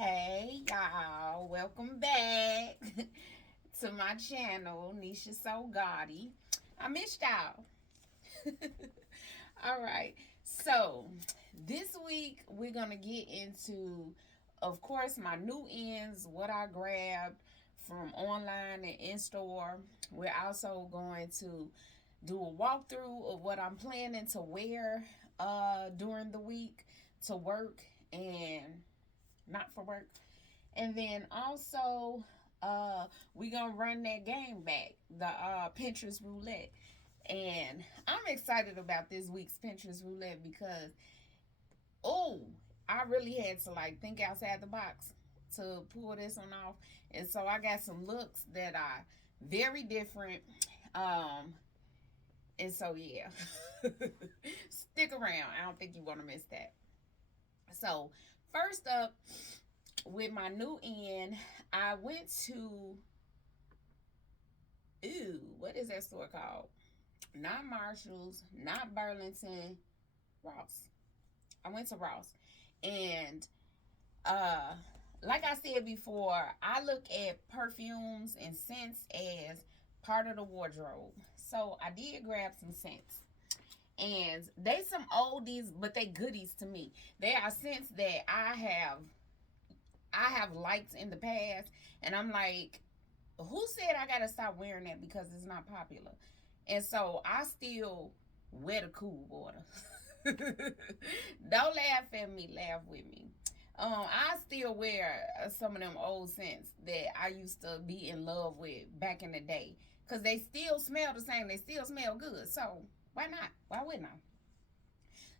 Hey y'all, welcome back to my channel, Nisha So Gaudy. I missed y'all. All right, so this week we're gonna get into, of course, my new ends, what I grabbed from online and in store. We're also going to do a walkthrough of what I'm planning to wear during the week to work and not for work. And then also, we gonna run that game back, the Pinterest Roulette. And I'm excited about this week's Pinterest Roulette because, oh, I really had to like think outside the box to pull this one off. And so I got some looks that are very different. Um, and so yeah, stick around. I don't think you want to miss that. So first up, with my new in, I went to, what is that store called? Not Marshalls, not Burlington, Ross. I went to Ross. And uh like I said before, I look at perfumes and scents as part of the wardrobe. So I did grab some scents. And they some oldies, but they goodies to me. They are scents that I have liked in the past, and I'm like, who said I gotta stop wearing that because it's not popular? And so I still wear the cool water. Don't laugh at me, laugh with me. I still wear some of them old scents that I used to be in love with back in the day, cause they still smell the same. They still smell good. So why not? Why wouldn't I?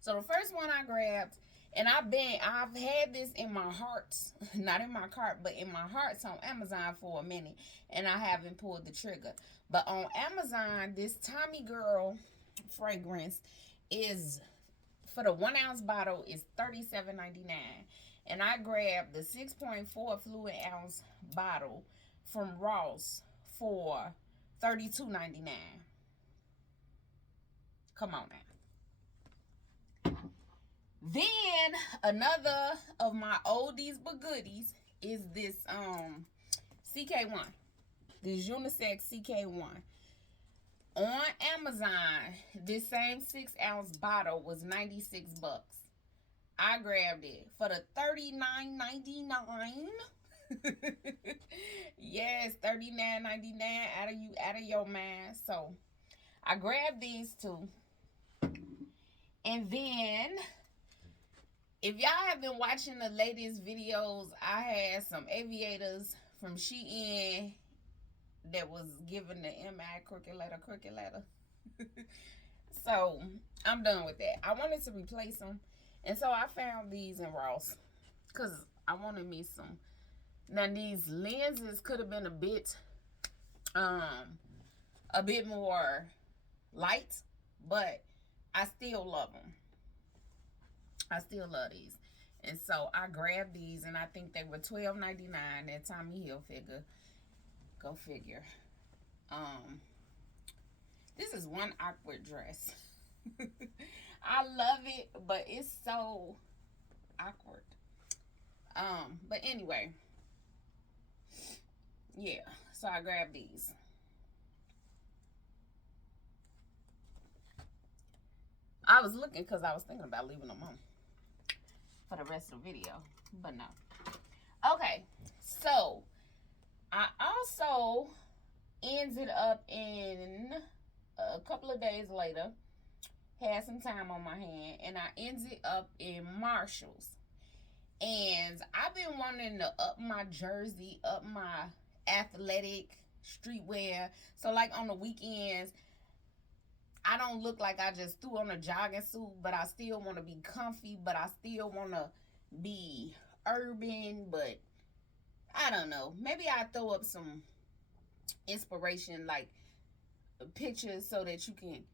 So the first one I grabbed, and I've had this in my heart, not in my cart, but in my hearts on Amazon for a minute, and I haven't pulled the trigger. But on Amazon, this Tommy Girl fragrance is, for the 1 ounce bottle, is $37.99, and I grabbed the 6.4 fluid ounce bottle from Ross for $32.99. Come on now. Then another of my oldies but goodies is this CK1. This unisex CK1. On Amazon, this same 6 ounce bottle was 96 bucks. I grabbed it for the $39.99. Yes, $39.99 out of your mind. So I grabbed these two. And then, if y'all have been watching the latest videos, I had some aviators from Shein that was given the MI crooked letter. So I'm done with that. I wanted to replace them, and so I found these in Ross because I wanted me some. Now these lenses could have been um a bit more light, but I still love them. I still love these. And so I grabbed these, and I think they were $12.99. That Tommy Hilfiger. Go figure. Um, this is one awkward dress. I love it, but it's so awkward. But anyway, yeah. So I grabbed these. I was looking because I was thinking about leaving them on for the rest of the video, but no. Okay, so I also ended up in, a couple of days later, had some time on my hand, and I ended up in Marshalls. And I've been wanting to up my jersey, up my athletic streetwear. So like on the weekends, I don't look like I just threw on a jogging suit, but I still want to be comfy, but I still want to be urban, but I don't know. Maybe I throw up some inspiration, like pictures, so that you can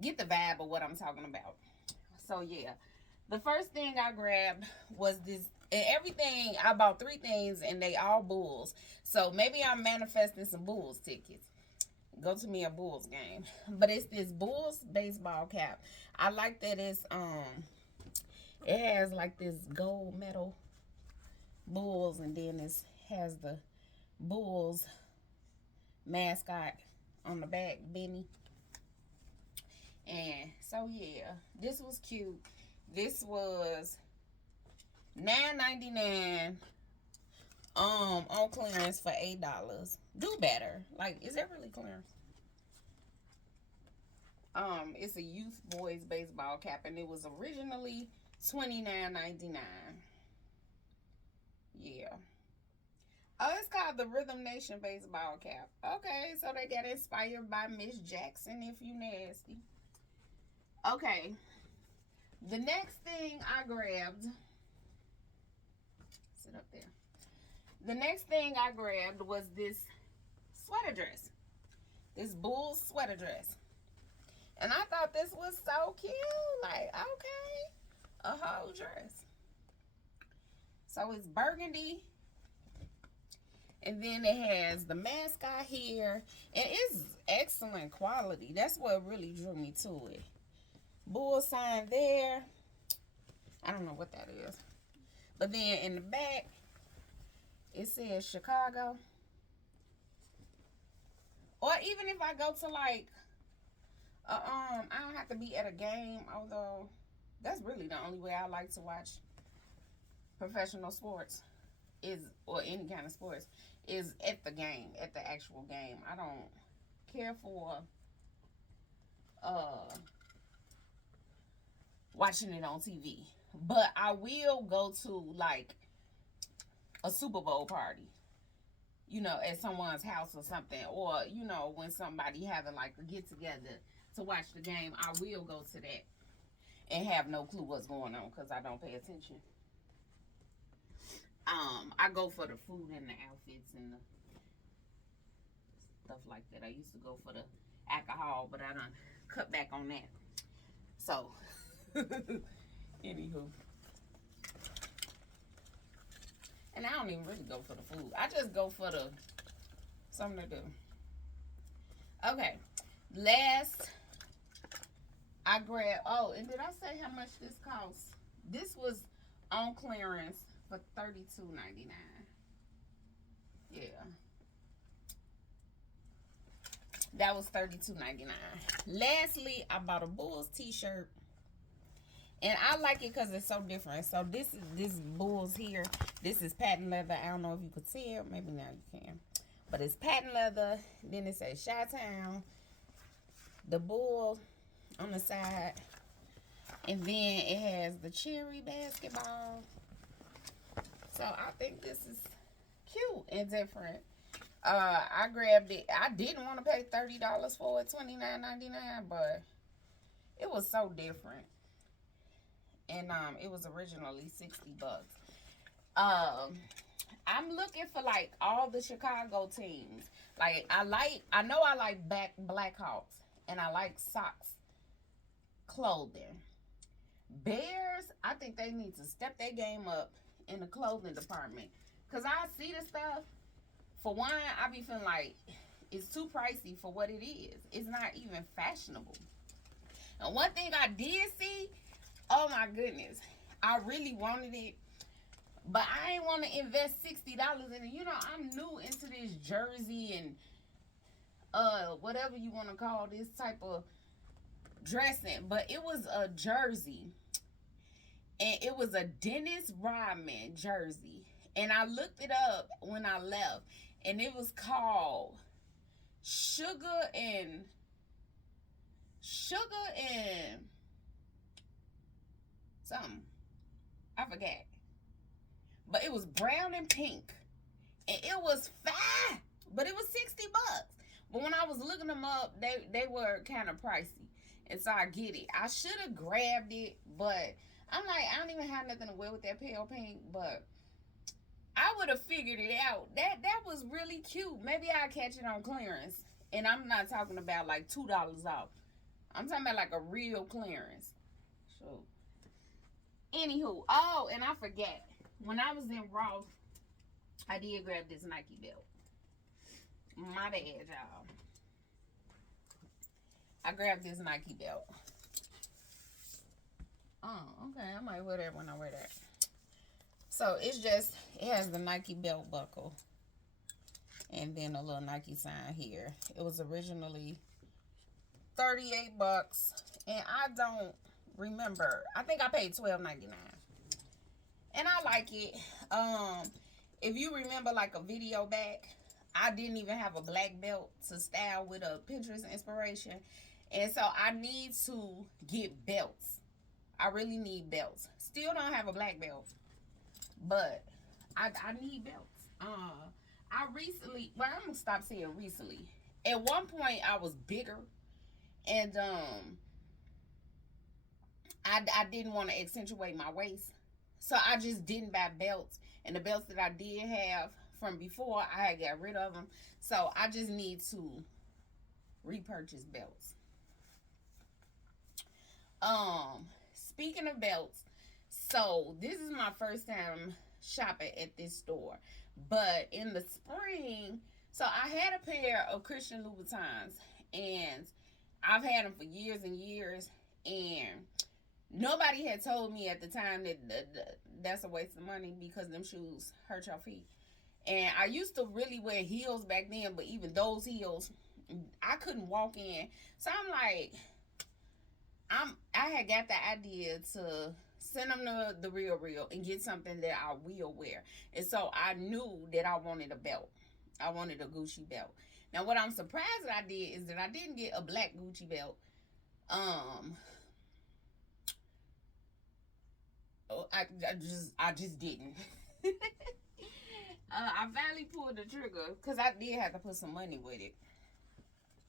get the vibe of what I'm talking about. So yeah, the first thing I grabbed was this. And everything, I bought three things, and they all Bulls. So maybe I'm manifesting some Bulls tickets. Go to me a Bulls game. But it's this Bulls baseball cap. I like that it has like this gold metal Bulls, and then it has the Bulls mascot on the back, Benny. And so yeah, this was cute. This was $9.99 on clearance for $8. Do better. Like, is that really clearance? It's a youth boys baseball cap, and it was originally $29.99. Yeah. Oh, it's called the Rhythm Nation baseball cap. Okay, so they got inspired by Miss Jackson, if you nasty. Okay. The next thing I grabbed, sit up there. The next thing I grabbed was this sweater dress. This Bulls sweater dress. And I thought this was so cute. Like, okay, a whole dress. So it's burgundy. And then it has the mascot here. And it's excellent quality. That's what really drew me to it. Bull sign there. I don't know what that is. But then in the back, it says Chicago. Or even if I go to like, I don't have to be at a game. Although, that's really the only way I like to watch professional sports. Or any kind of sports. Is at the game, at the actual game. I don't care for watching it on TV. But I will go to like a Super Bowl party, you know, at someone's house or something, or you know, when somebody having like a get together to watch the game, I will go to that and have no clue what's going on because I don't pay attention. I go for the food and the outfits and the stuff like that. I used to go for the alcohol, but I done cut back on that. So, anywho. And I don't even really go for the food. I just go for the something to do. Okay. Last, I grabbed, oh, and did I say how much this cost? This was on clearance for $32.99. Yeah. That was $32.99. Lastly, I bought a Bulls t-shirt. And I like it because it's so different. So this Bulls here. This is patent leather. I don't know if you could see it. Maybe now you can. But it's patent leather. Then it says Chi-Town. The Bull on the side. And then it has the cherry basketball. So I think this is cute and different. I grabbed it. I didn't want to pay $30 for it, $29.99, but it was so different. And it was originally $60. I'm looking for like all the Chicago teams. Like I know I like Blackhawks, and I like Sox clothing. Bears, I think they need to step their game up in the clothing department. Cause I see the stuff. For one, I be feeling like it's too pricey for what it is. It's not even fashionable. And one thing I did see, oh my goodness, I really wanted it, but I ain't want to invest $60 in it. You know, I'm new into this jersey and whatever you want to call this type of dressing, but it was a jersey, and it was a Dennis Rodman jersey, and I looked it up when I left, and it was called Sugar and something. I forgot. But it was brown and pink. And it was fine. But it was $60. But when I was looking them up, they were kind of pricey. And so I get it. I should have grabbed it, but I'm like, I don't even have nothing to wear with that pale pink, but I would have figured it out. That was really cute. Maybe I'll catch it on clearance. And I'm not talking about like $2 off. I'm talking about like a real clearance. So, anywho, oh, and I forget. When I was in Ross, I did grab this Nike belt. My bad, y'all. I grabbed this Nike belt. Oh, okay. I might wear that when I wear that. So it's just, it has the Nike belt buckle and then a little Nike sign here. It was originally $38, and I don't remember. I think I paid $12.99, and I like it. If you remember, like a video back, I didn't even have a black belt to style with a Pinterest inspiration, and so I need to get belts. I really need belts. Still don't have a black belt, but I need belts. I recently, well, I'm gonna stop saying recently. At one point, I was bigger, and I didn't want to accentuate my waist, so I just didn't buy belts. And the belts that I did have from before, I had got rid of them. So I just need to repurchase belts. Speaking of belts, so this is my first time shopping at this store. But in the spring, so I had a pair of Christian Louboutins, and I've had them for years and years, and nobody had told me at the time that that's a waste of money because them shoes hurt your feet. And I used to really wear heels back then, but even those heels, I couldn't walk in. So I'm like, I had got the idea to send them to the Real and get something that I will wear. And so I knew that I wanted a belt. I wanted a Gucci belt. Now what I'm surprised that I did is that I didn't get a black Gucci belt. I just didn't. I finally pulled the trigger because I did have to put some money with it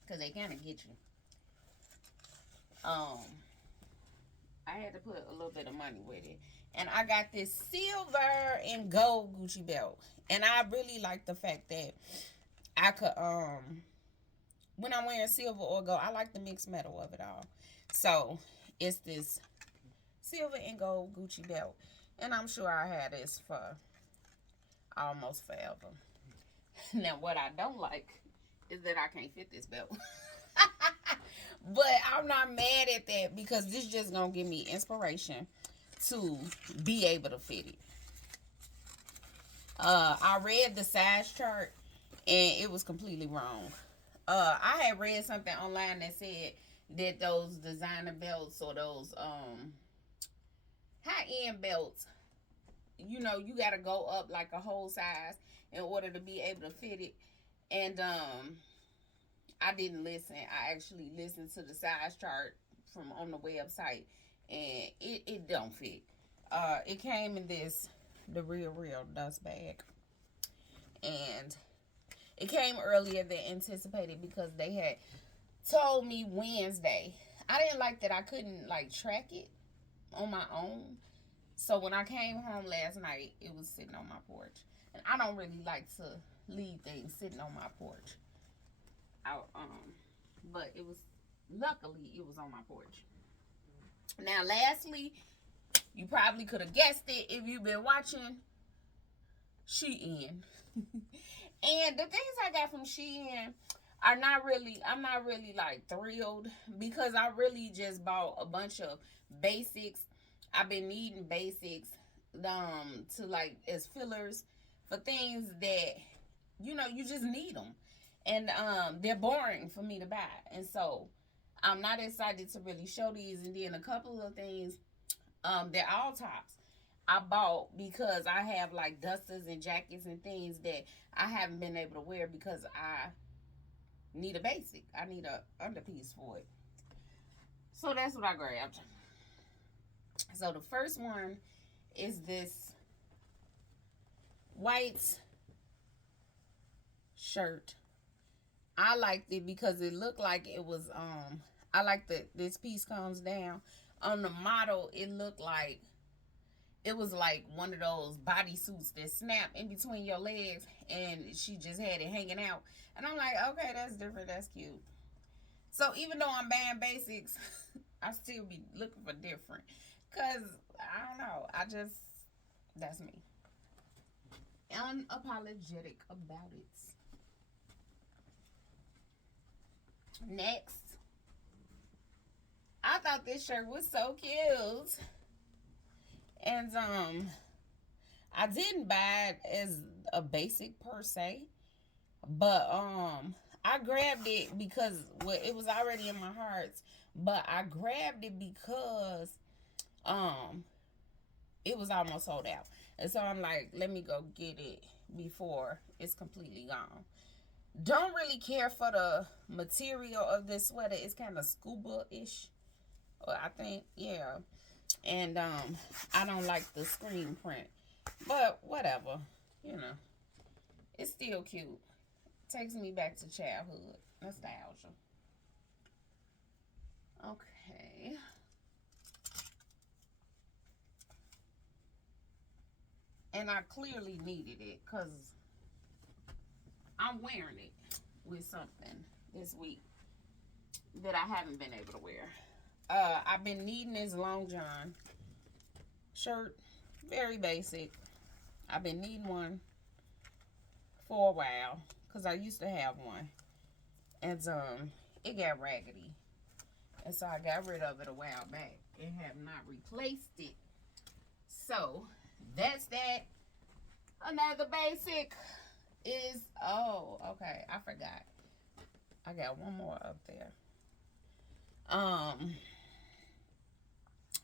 because they kind of get you. I had to put a little bit of money with it, and I got this silver and gold Gucci belt, and I really like the fact that I could when I'm wearing silver or gold, I like the mixed metal of it all. So it's this silver and gold Gucci belt, and I'm sure I had this for almost forever. Now, what I don't like is that I can't fit this belt. But I'm not mad at that because this just gonna give me inspiration to be able to fit it. I read the size chart and it was completely wrong. I had read something online that said that those designer belts or those high end belts, you know, you gotta go up like a whole size in order to be able to fit it. And I didn't listen. I actually listened to the size chart from on the website, and it don't fit. It came in the real dust bag, and it came earlier than anticipated because they had told me Wednesday. I didn't like that I couldn't like track it on my own. So when I came home last night, it was sitting on my porch, and I don't really like to leave things sitting on my porch. Out, but it was, luckily it was on my porch. Now, lastly, you probably could have guessed it if you've been watching Shein. And the things I got from Shein are not really, I'm not really like thrilled because I really just bought a bunch of basics. I've been needing basics to like as fillers for things that you know you just need them, and they're boring for me to buy, and so I'm not excited to really show these. And then a couple of things, they're all tops I bought because I have like dusters and jackets and things that I haven't been able to wear because I need a basic. I need a underpiece for it. So that's what I grabbed. So the first one is this white shirt. I liked it because it looked like it was I like that this piece comes down. On the model, it looked like it was like one of those bodysuits that snap in between your legs, and she just had it hanging out. And I'm like, okay, that's different, that's cute. So even though I'm buying basics, I still be looking for different. Cause I don't know, that's me. Unapologetic about it. Next, I thought this shirt was so cute. And I didn't buy it as a basic per se, but I grabbed it because, well, it was already in my hearts, but I grabbed it because um it was almost sold out. And so I'm like, let me go get it before it's completely gone. Don't really care for the material of this sweater. It's kind of scuba-ish, I think, yeah. And I don't like the screen print, but whatever, you know, it's still cute. Takes me back to childhood nostalgia. Okay. And I clearly needed it because I'm wearing it with something this week that I haven't been able to wear. I've been needing this long john shirt, very basic. I've been needing one for a while because I used to have one, and it got raggedy, and so I got rid of it a while back and have not replaced it. So that's that. Another basic is, oh, okay, I forgot. I got one more up there.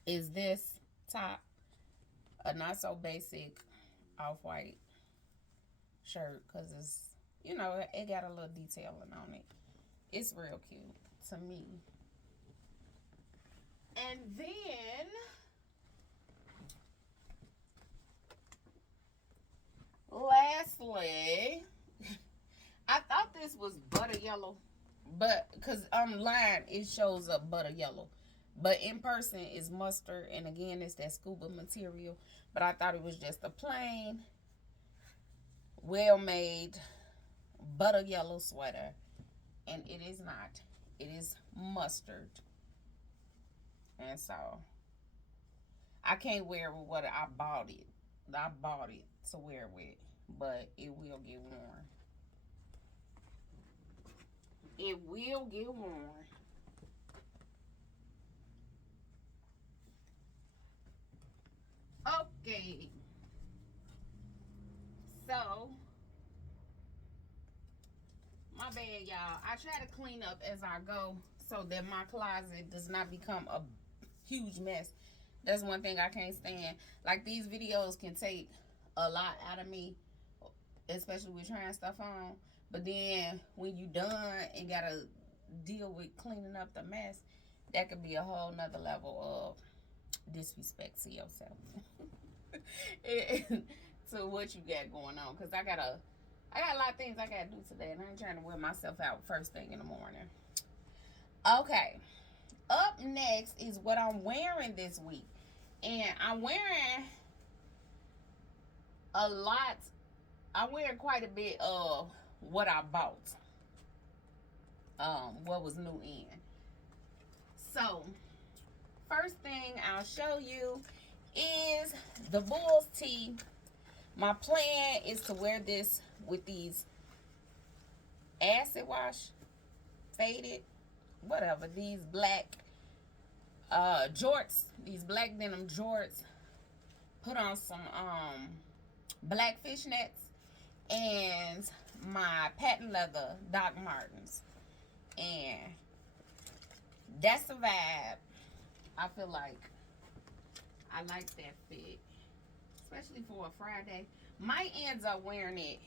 Is this top a not so basic off-white shirt because it's, you know, it got a little detailing on it. It's real cute to me. And then lastly, I thought this was butter yellow, but because online it shows up butter yellow, but in person it's mustard, and again it's that scuba material. But I thought it was just a plain, well made butter yellow sweater, and it is not. It is mustard, and so I can't wear it with what I bought it. I bought it to wear with, but it will get worn. It will get worn. Okay. So, my bad, y'all. I try to clean up as I go so that my closet does not become a huge mess. That's one thing I can't stand. Like, these videos can take a lot out of me, especially with trying stuff on. But then when you done and gotta deal with cleaning up the mess, that could be a whole nother level of disrespect to yourself. To what you got going on, because I got a lot of things I gotta do today, and I ain't trying to wear myself out first thing in the morning. Okay, up next is what I'm wearing this week, and I'm wearing a lot. I'm wearing quite a bit of what I bought. What was new in. So, first thing I'll show you is the Bulls tee. My plan is to wear this with these acid wash, faded, whatever, these black jorts, these black denim jorts. Put on some black fishnets and my patent leather Doc Martens, and that's the vibe. I feel like I like that fit, especially for a Friday. Might end up wearing it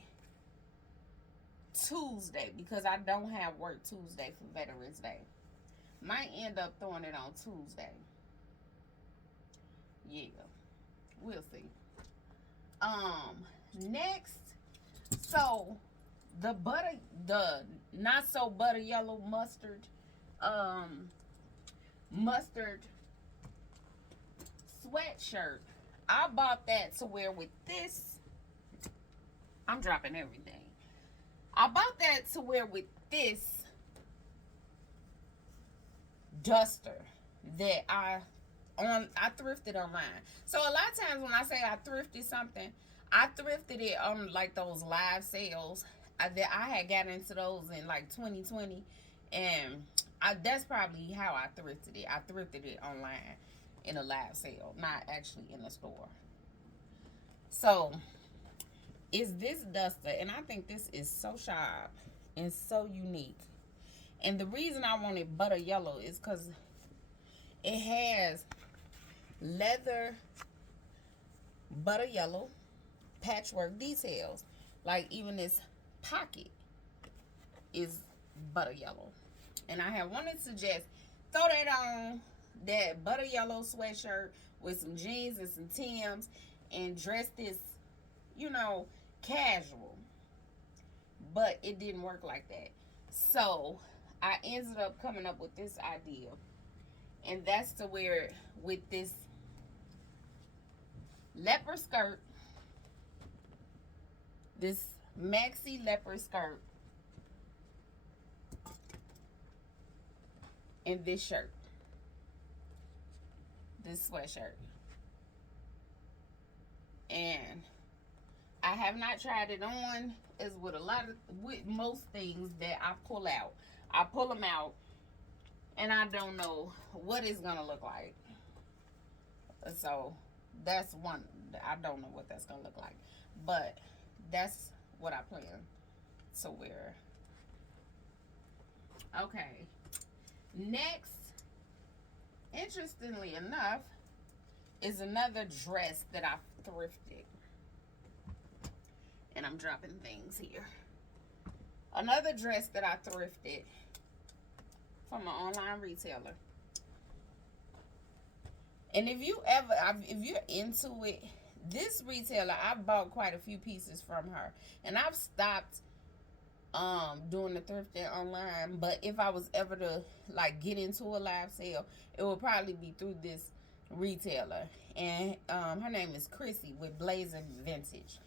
Tuesday because I don't have work Tuesday for Veterans Day. Might end up throwing it on Tuesday. Yeah, we'll see. Next, so the not so butter yellow um, mustard sweatshirt. I bought that to wear with this. I'm dropping everything. I bought that to wear with this duster that I thrifted online. So a lot of times when I say I thrifted something, I thrifted it on like those live sales. That I had gotten into those in like 2020, and that's probably how I thrifted it. I thrifted it online in a live sale, not actually in the store. So is this duster, and I think this is so sharp and so unique. And the reason I wanted butter yellow is because it has leather butter yellow patchwork details. Like even this pocket is butter yellow. And I have wanted to just throw that on that butter yellow sweatshirt with some jeans and some Timbs and dress this, you know, casual. But it didn't work like that. So I ended up coming up with this idea. And that's to wear it with this leopard skirt, this maxi leopard skirt, and this shirt, this sweatshirt. And I have not tried it on, as with with most things that I pull out. I pull them out and I don't know what it's gonna look like. So that's one. I don't know what that's gonna look like, but that's what I plan to wear. Okay. Next, interestingly enough, is another dress that I thrifted. And I'm dropping things here. Another dress that I thrifted from an online retailer. And if you're into it, this retailer, I bought quite a few pieces from her. And I've stopped doing the thrifting online, but if I was ever to like get into a live sale, it would probably be through this retailer. And her name is Chrissy with Blazing Vintage.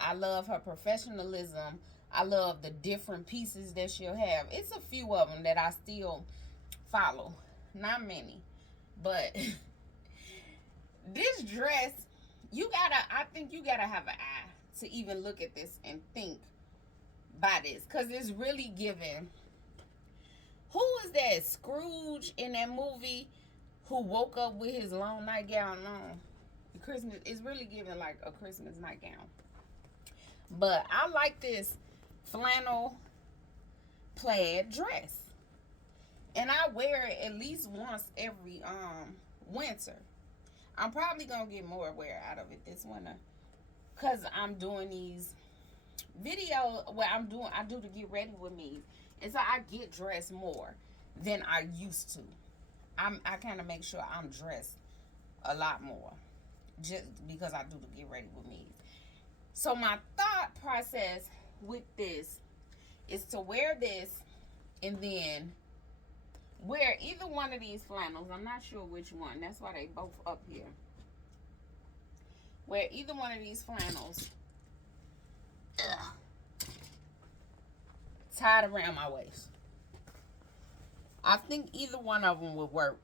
I love her professionalism. I love the different pieces that she'll have. It's a few of them that I still follow. Not many. But this dress, I think you gotta have an eye to even look at this and think by this. Because it's really giving. Who is that Scrooge in that movie who woke up with his long nightgown on? Christmas, it's really giving like a Christmas nightgown. But I like this flannel plaid dress. And I wear it at least once every winter. I'm probably gonna get more wear out of it this winter. Cause I'm doing these videos where I do to get ready with me. And so I get dressed more than I used to. I kind of make sure I'm dressed a lot more. Just because I do to get ready with me. So my thought process with this is to wear this and then wear either one of these flannels. I'm not sure which one. That's why they both up here. Wear either one of these flannels tied around my waist. I think either one of them would work.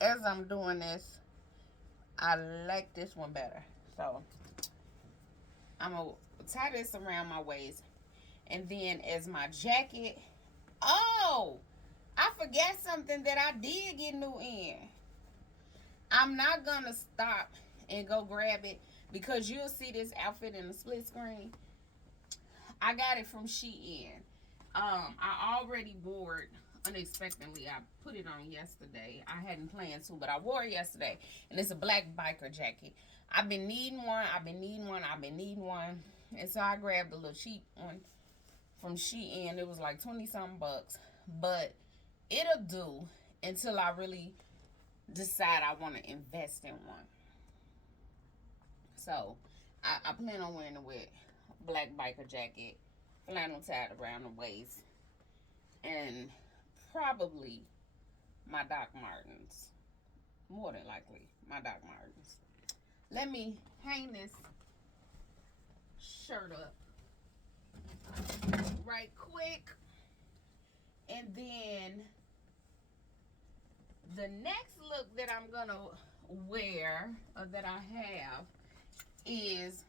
As I'm doing this, I like this one better. So I'm gonna tie this around my waist, and then as my jacket. Oh, I forgot something that I did get new in. I'm not gonna stop and go grab it because you'll see this outfit in the split screen. I got it from Shein. I already wore it unexpectedly. I put it on yesterday. I hadn't planned to, but I wore it yesterday. And it's a black biker jacket. I've been needing one. And so I grabbed a little cheap one from Shein. It was like 20-something bucks. But it'll do until I really decide I want to invest in one. So I plan on wearing it with black biker jacket, flannel tied around the waist, and probably my Doc Martens. More than likely, my Doc Martens. Let me hang this shirt up right quick. And then the next look that I'm going to wear, or that I have, is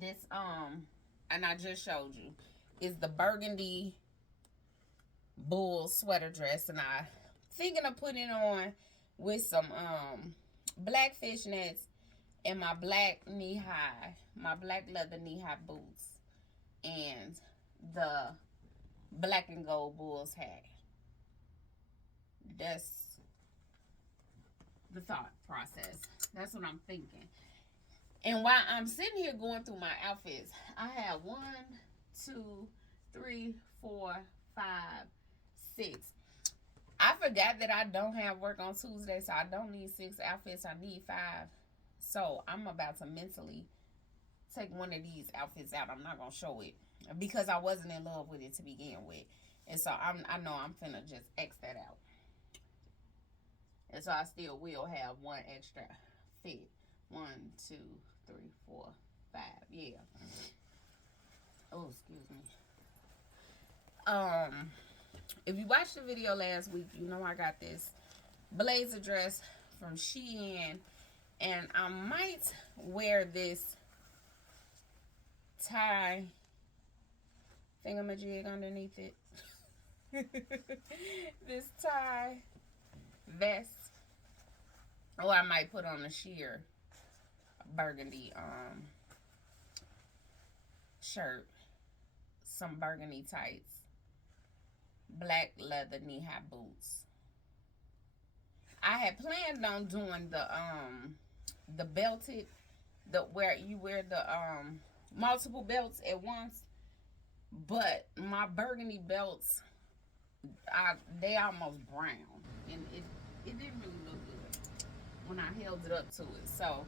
this, and I just showed you, is the burgundy bull sweater dress, and I thinking of putting it on with some black fishnets and my black black leather knee-high boots, and the black and gold bull's hat. That's the thought process. That's what I'm thinking. And while I'm sitting here going through my outfits, I have 1, 2, 3, 4, 5, 6. I forgot that I don't have work on Tuesday, so I don't need 6 outfits. I need 5. So I'm about to mentally take one of these outfits out. I'm not gonna show it because I wasn't in love with it to begin with, and so I know I'm finna just X that out. And so I still will have 1 extra fit. 1, 2, 3, 4, 5. Yeah. Oh, excuse me. If you watched the video last week, you know I got this blazer dress from Shein, and I might wear this tie thingamajig underneath it. This tie vest, or I might put on a sheer burgundy shirt, some burgundy tights, black leather knee-high boots. I had planned on doing the belted, where you wear the multiple belts at once, but my burgundy belts, they almost brown, and it didn't really look good when I held it up to it. So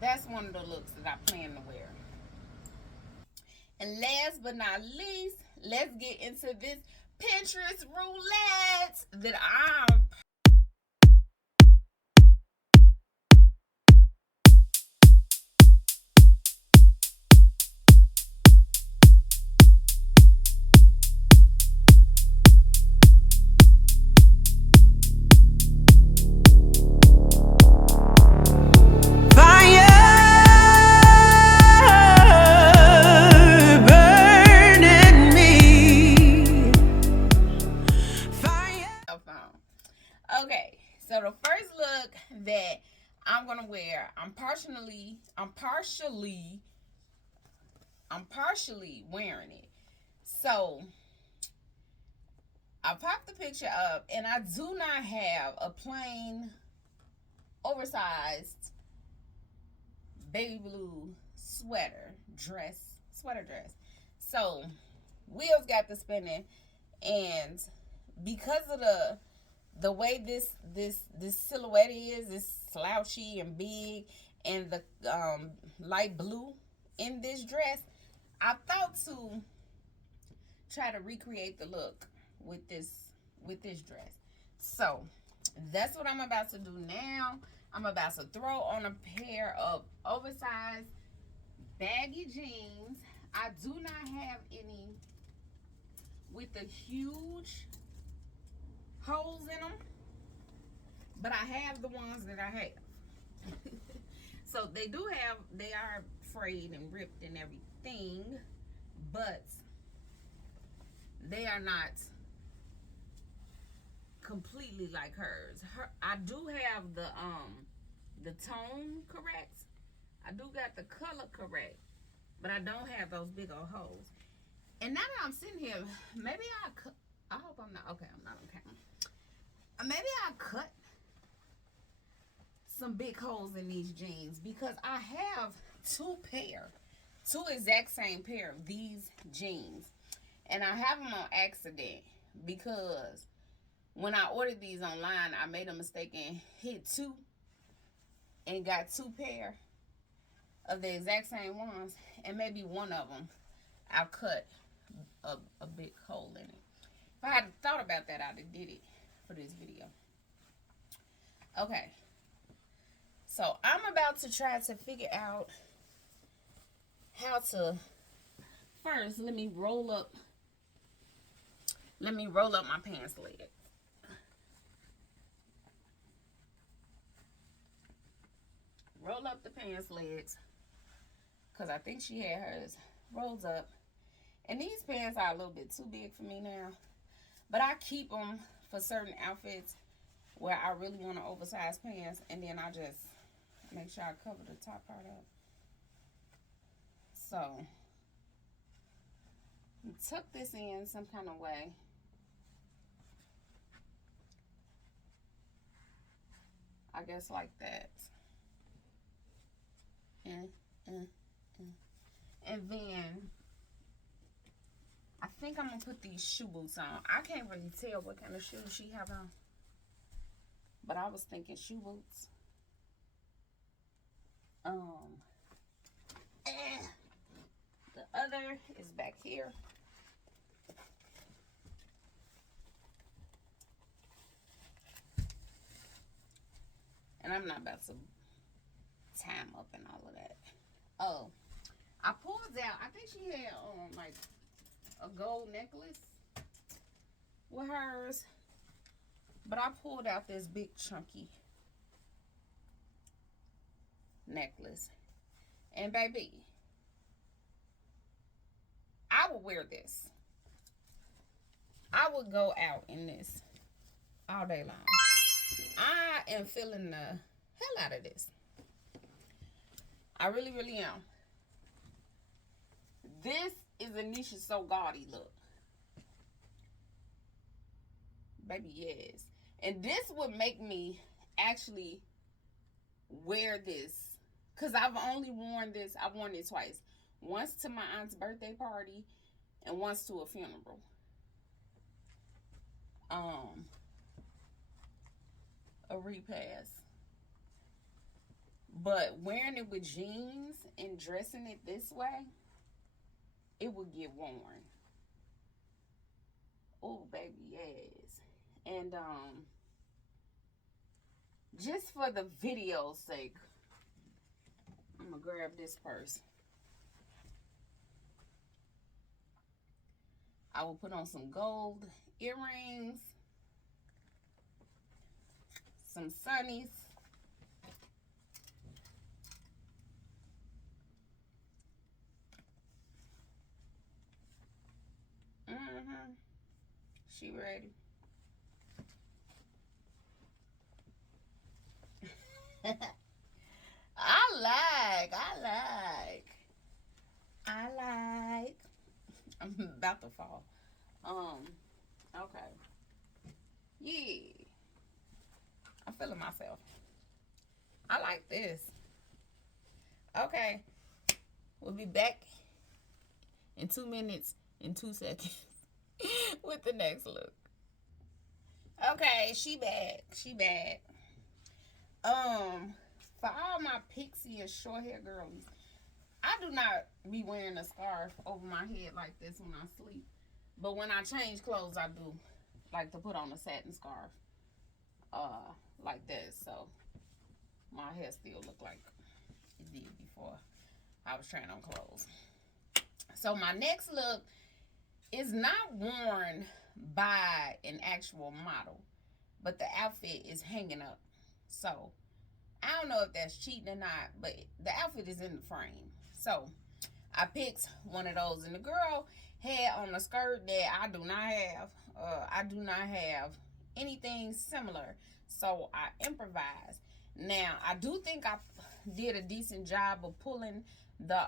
that's one of the looks that I plan to wear. And last but not least, let's get into this Pinterest roulette that I'm okay. So the first look that I'm gonna wear, I'm partially wearing it. So I popped the picture up, and I do not have a plain, oversized baby blue sweater dress. So wheels got to spinning, and because of the way this silhouette is, it's slouchy and big, and the light blue in this dress, I thought to try to recreate the look with this dress. So that's what I'm about to do now. I'm about to throw on a pair of oversized baggy jeans. I do not have any with the huge holes in them, but I have the ones that I have. So they are frayed and ripped and everything, but they are not completely like hers. I do have the tone correct. I do got the color correct, but I don't have those big old holes. And now that I'm sitting here, maybe I hope I'm not okay. I'm not on camera. Maybe I cut some big holes in these jeans, because I have two exact same pair of these jeans, and I have them on accident because when I ordered these online, I made a mistake and hit 2 and got 2 pair of the exact same ones, and maybe one of them I cut a big hole in it. If I had thought about that, I'd have did it for this video. Okay, so I'm about to try to figure out how to, first let me roll up my pants leg. Roll up the pants legs, because I think she had hers rolled up. And these pants are a little bit too big for me now. But I keep them for certain outfits where I really want to oversize pants, and then I just make sure I cover the top part up. So, tuck this in some kind of way. I guess like that. And, and then I think I'm gonna put these shoe boots on. I can't really tell what kind of shoes she have on, but I was thinking shoe boots. The other is back here. And I'm not about to time up and all of that. Oh, I pulled out. I think she had like a gold necklace with hers, but I pulled out this big chunky necklace, and baby, I would wear this. I would go out in this all day long. I am feeling the hell out of this. I really, really am. This is Anisha So Gaudy look. Baby, yes. And this would make me actually wear this. Because I've only worn this. I've worn it twice. Once to my aunt's birthday party and once to a funeral. A repass. But wearing it with jeans and dressing it this way, it would get worn. Oh, baby, yes. And just for the video's sake, I'm gonna grab this purse. I will put on some gold earrings, some sunnies, She ready. I like. I'm about to fall. Okay. Yeah. I'm feeling myself. I like this. Okay. We'll be back in 2 minutes and 2 seconds with the next look. Okay, she back. She back. For all my pixie and short hair girlies, I do not be wearing a scarf over my head like this when I sleep. But when I change clothes, I do like to put on a satin scarf. Like this. So my hair still look like it did before I was trying on clothes. So my next look is not worn by an actual model, but the outfit is hanging up. So I don't know if that's cheating or not, but the outfit is in the frame. So I picked one of those, and the girl had on a skirt that I do not have. I do not have anything similar, so I improvised. Now I do think I did a decent job of pulling the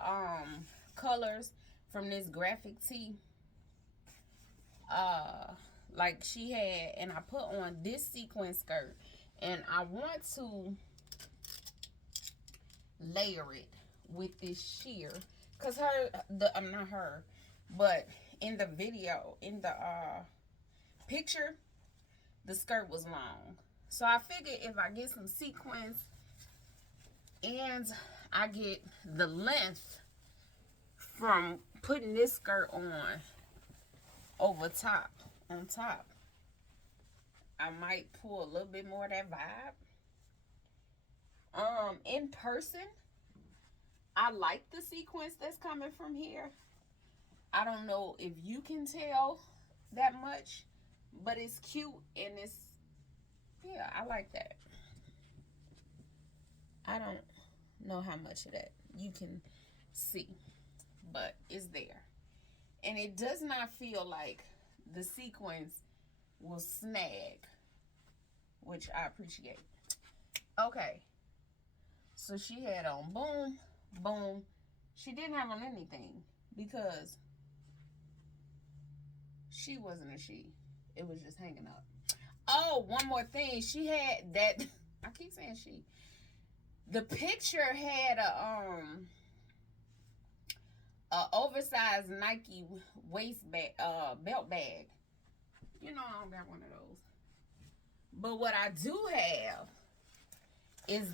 colors from this graphic tee. Like she had, and I put on this sequin skirt, and I want to layer it with this sheer, cause I'm not her, but in the video, in the picture, the skirt was long. So I figured if I get some sequins and I get the length from putting this skirt on over top, on top, I might pull a little bit more of that vibe. In person, I like the sequence that's coming from here. I don't know if you can tell that much, but it's cute and it's, yeah, I like that. I don't know how much of that you can see, but it's there. And it does not feel like the sequence will snag, which I appreciate. Okay. So she had on boom, boom. She didn't have on anything because she wasn't a she. It was just hanging up. Oh, one more thing. She had that. I keep saying she. The picture had a oversized Nike waist bag, belt bag. You know I don't got one of those. But what I do have is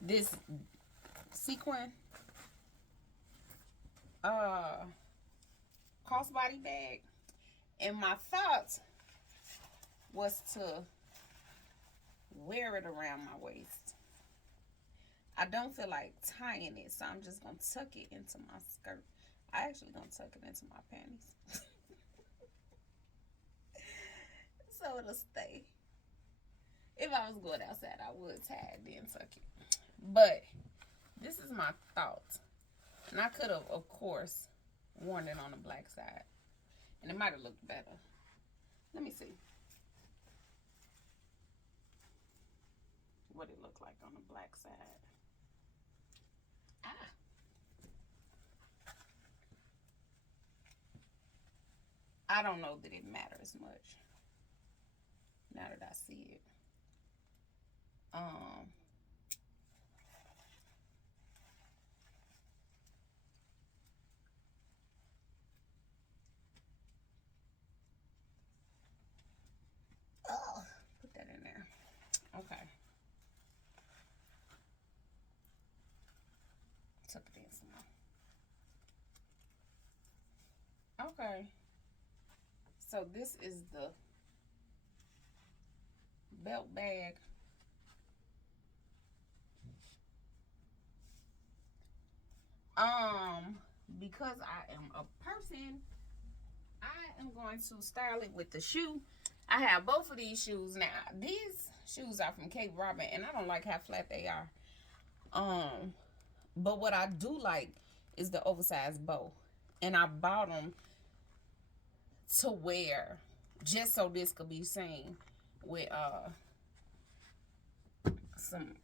this sequin crossbody bag, and my thought was to wear it around my waist. I don't feel like tying it, so I'm just gonna tuck it into my skirt. I actually gonna tuck it into my panties. So it'll stay. If I was going outside, I would tie it, then tuck it. But this is my thought. And I could have, of course, worn it on the black side. And it might have looked better. Let me see what it looked like on the black side. I don't know that it matters much now that I see it. Put that in there. Okay. Tuck it in some more. Okay. So this is the belt bag. Because I am a person, I am going to style it with the shoe. I have both of these shoes now. These shoes are from Cape Robin, and I don't like how flat they are. But what I do like is the oversized bow, and I bought them to wear just so this could be seen with some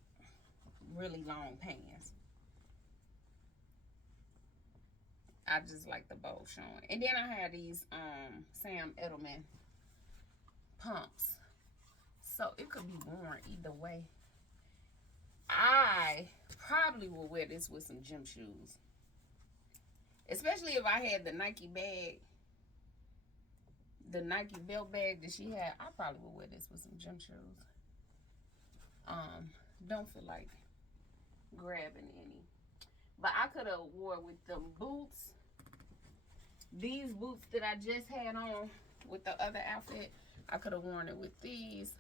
really long pants. I just like the bow showing. And then I had these Sam Edelman pumps. So it could be worn either way. I probably will wear this with some gym shoes. Especially if I had the Nike bag. The Nike belt bag that she had. I probably would wear this with some gym shoes. Don't feel like grabbing any. But I could have wore with them boots. These boots that I just had on with the other outfit, I could have worn it with these.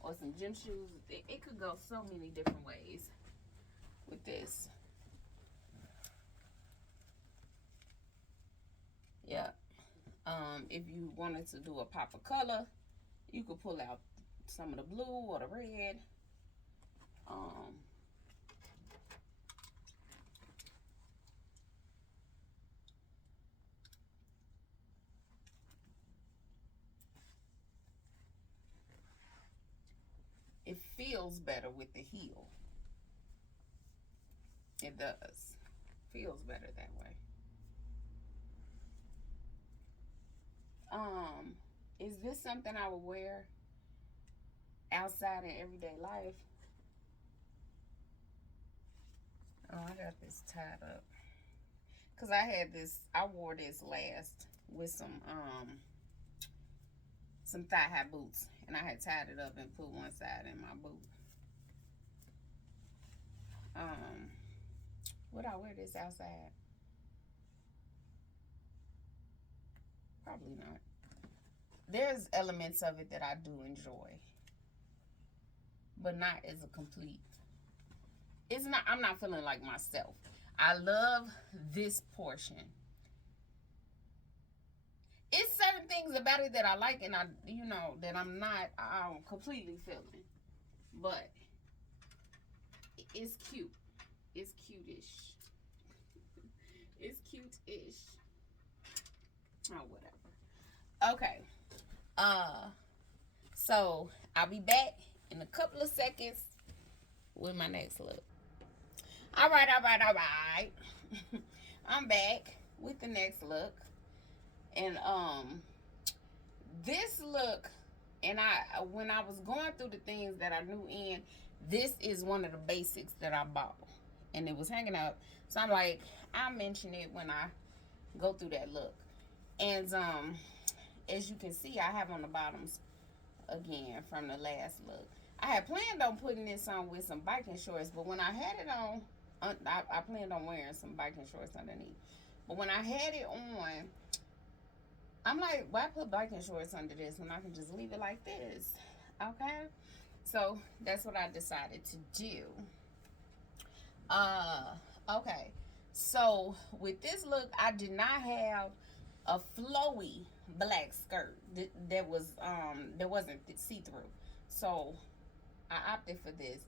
Or some gym shoes. It could go so many different ways with this. Yeah. If you wanted to do a pop of color, you could pull out some of the blue or the red. It feels better with the heel. It does. Feels better that way. Is this something I would wear outside in everyday life? Oh, I got this tied up. Cause I wore this last with some thigh-high boots. And I had tied it up and put one side in my boot. Would I wear this outside? Probably not. There's elements of it that I do enjoy. But not as a complete. I'm not feeling like myself. I love this portion. It's certain things about it that I like and that I'm completely feeling. But it's cute. It's cute-ish. It's cute-ish. Oh, whatever. Okay. So I'll be back in a couple of seconds with my next look. All right. I'm back with the next look. And this look, and when I was going through the things that I knew in, this is one of the basics that I bought. And it was hanging up. So I'm like, I'll mention it when I go through that look. And as you can see, I have on the bottoms again from the last look. I had planned on putting this on with some biking shorts, but when I had it on, I planned on wearing some biking shorts underneath. But when I had it on, I'm like, why put biking shorts under this when I can just leave it like this? Okay? So that's what I decided to do. Okay. So with this look, I did not have a flowy black skirt that wasn't see-through. So I opted for this.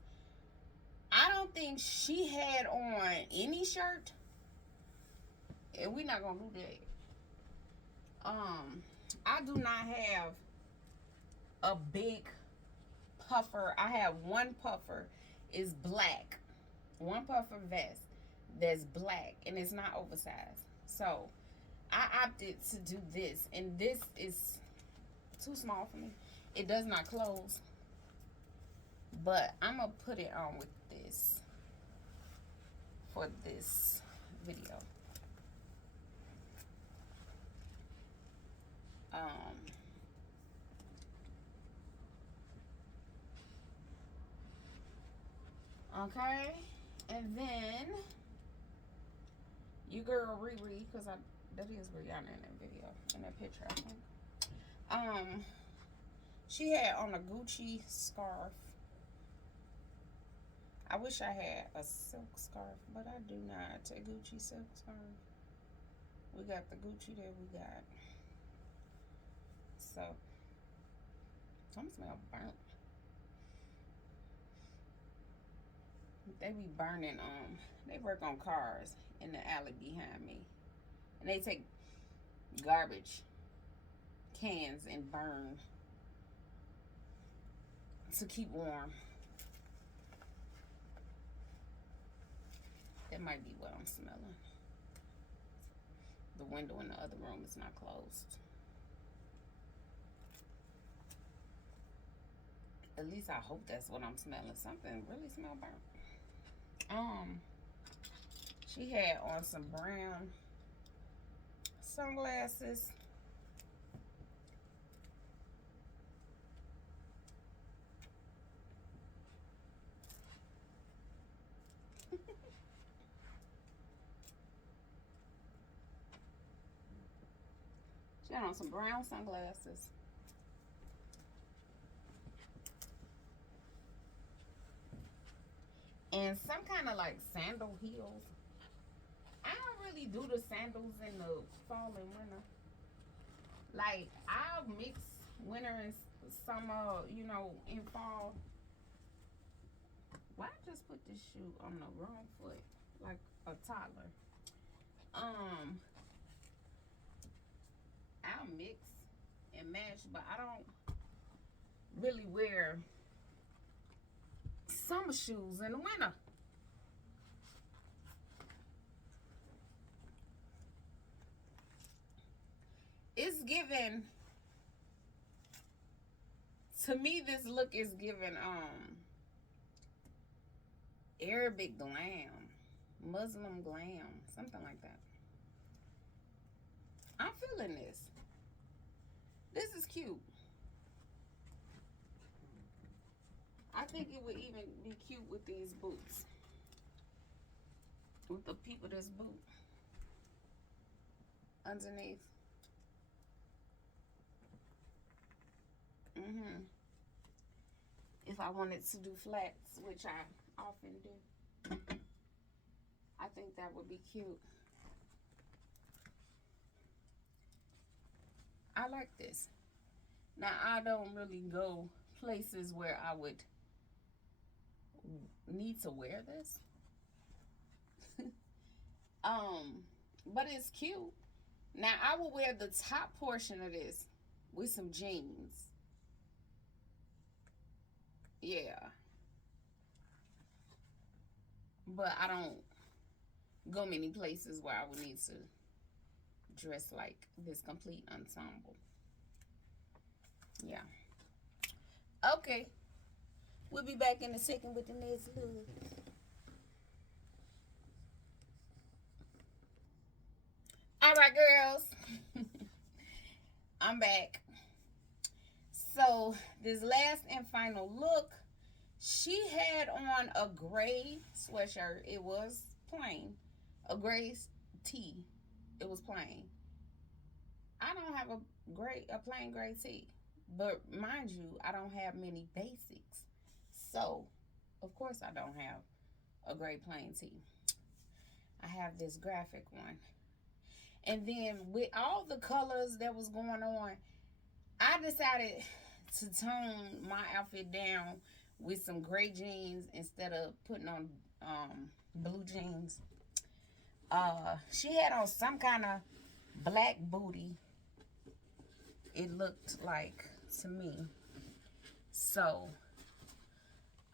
I don't think she had on any shirt. And we're not gonna do that. I do not have a big puffer. I have one puffer. It's black. One puffer vest that's black and it's not oversized. So I opted to do this, and this is too small for me. It does not close, but I'm gonna put it on with this for this video. Okay, and then you girl Riri, because that is Rihanna in that video, in that picture, I think. She had on a Gucci scarf. I wish I had a silk scarf, but I do not. A Gucci silk scarf. We got the Gucci that we got. So, some smell burnt. They be burning, they work on cars in the alley behind me. And they take garbage cans and burn to keep warm. That might be what I'm smelling. The window in the other room is not closed. At least I hope that's what I'm smelling. Something really smell burnt. She had on some brown sunglasses. She had on some brown sunglasses. And some kind of like sandal heels. I don't really do the sandals in the fall and winter. Like, I'll mix winter and summer, in fall. Why I just put this shoe on the wrong foot? Like a toddler. I'll mix and match, but I don't really wear summer shoes in the winter. It's given, to me, this look is given Arabic glam, Muslim glam, something like that. I'm feeling this. This is cute. I think it would even be cute with these boots. With the people that's boot underneath. If I wanted to do flats, which I often do, I think that would be cute. I like this. Now, I don't really go places where I would need to wear this. But it's cute. Now, I will wear the top portion of this with some jeans. Yeah. But I don't go many places where I would need to dress like this complete ensemble. Yeah. Okay. We'll be back in a second with the next look. All right, girls. I'm back. So, this last and final look, she had on a gray sweatshirt. It was plain. A gray tee. It was plain. I don't have a plain gray tee. But mind you, I don't have many basics. So, of course I don't have a gray plain tee. I have this graphic one. And then with all the colors that was going on, I decided to tone my outfit down with some gray jeans instead of putting on blue jeans. She had on some kind of black booty. It looked like to me. So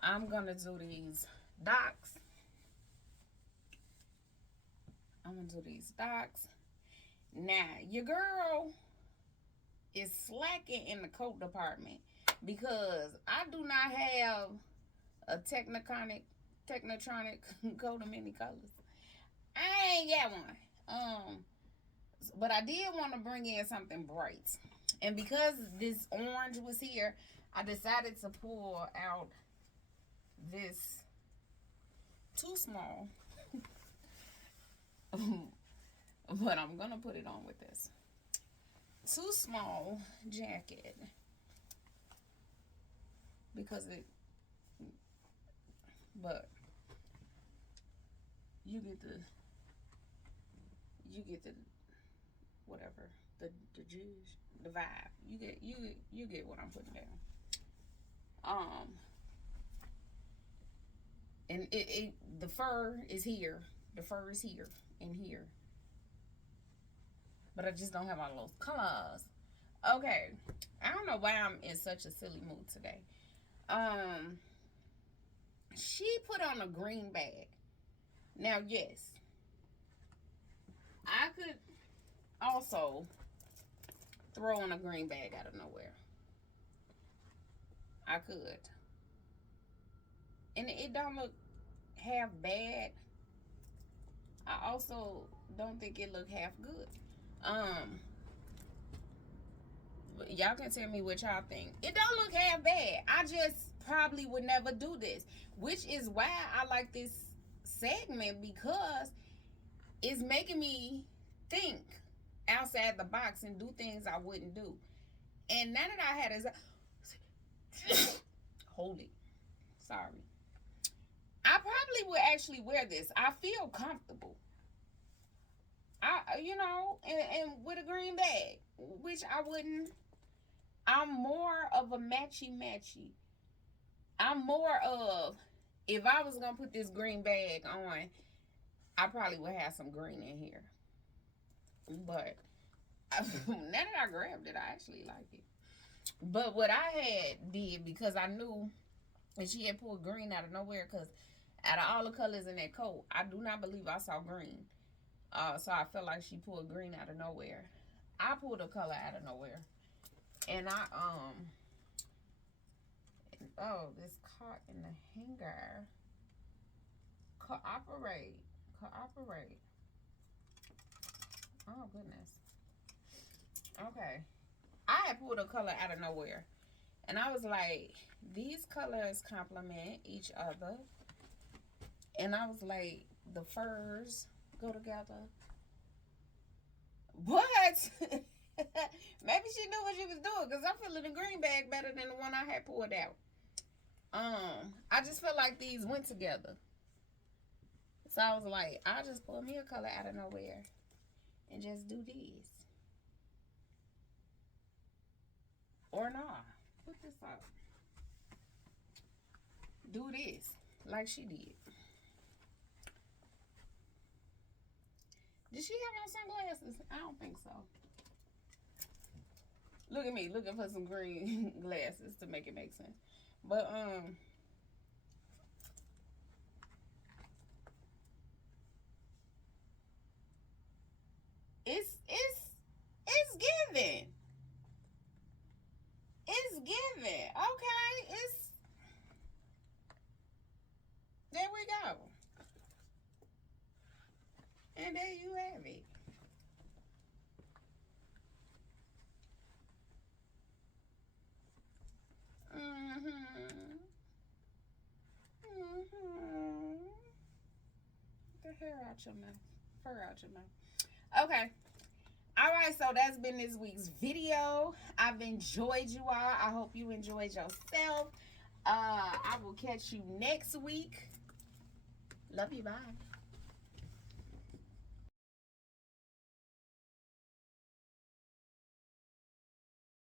I'm gonna do these docs. Now, your girl is slacking in the coat department because I do not have a Technotronic coat of many colors. I ain't got one. But I did want to bring in something bright. And because this orange was here, I decided to pull out this too small. But I'm going to put it on with this. Too small jacket. Because but you get the whatever, the juice, the vibe. You get what I'm putting down. And the fur is here. The fur is here and here. But I just don't have all those colors. Okay. I don't know why I'm in such a silly mood today. She put on a green bag. Now, yes, I could also throw on a green bag out of nowhere. I could. And it don't look half bad. I also don't think it look half good. Y'all can tell me what y'all think. It don't look half bad. I just probably would never do this, which is why I like this segment, because it's making me think outside the box and do things I wouldn't do. And now that I had hold it. Sorry. I probably would actually wear this. I feel comfortable. And with a green bag, which I wouldn't. I'm more of a matchy. I'm more of, if I was gonna put this green bag on, I probably would have some green in here. But now that I grabbed it, I actually like it. But what I had did, because I knew that she had pulled green out of nowhere, because out of all the colors in that coat, I do not believe I saw green. So I felt like she pulled green out of nowhere. I pulled a color out of nowhere. And this caught in the hanger. Cooperate. Oh, goodness. Okay. I had pulled a color out of nowhere. And I was like, these colors complement each other. And I was like, the furs go together. But maybe she knew what she was doing, because I'm feeling the green bag better than the one I had pulled out. I just felt like these went together. So I was like, I'll just pull me a color out of nowhere and just do this. Or not. Put this up. Do this like she did. Did she have on sunglasses? I don't think so. Look at me looking for some green glasses to make it make sense. But it's given. It's given. Okay. It's there we go. And there you have it. The hair out your mouth. Fur out your mouth. Okay. All right, so that's been this week's video. I've enjoyed you all. I hope you enjoyed yourself. I will catch you next week. Love you. Bye.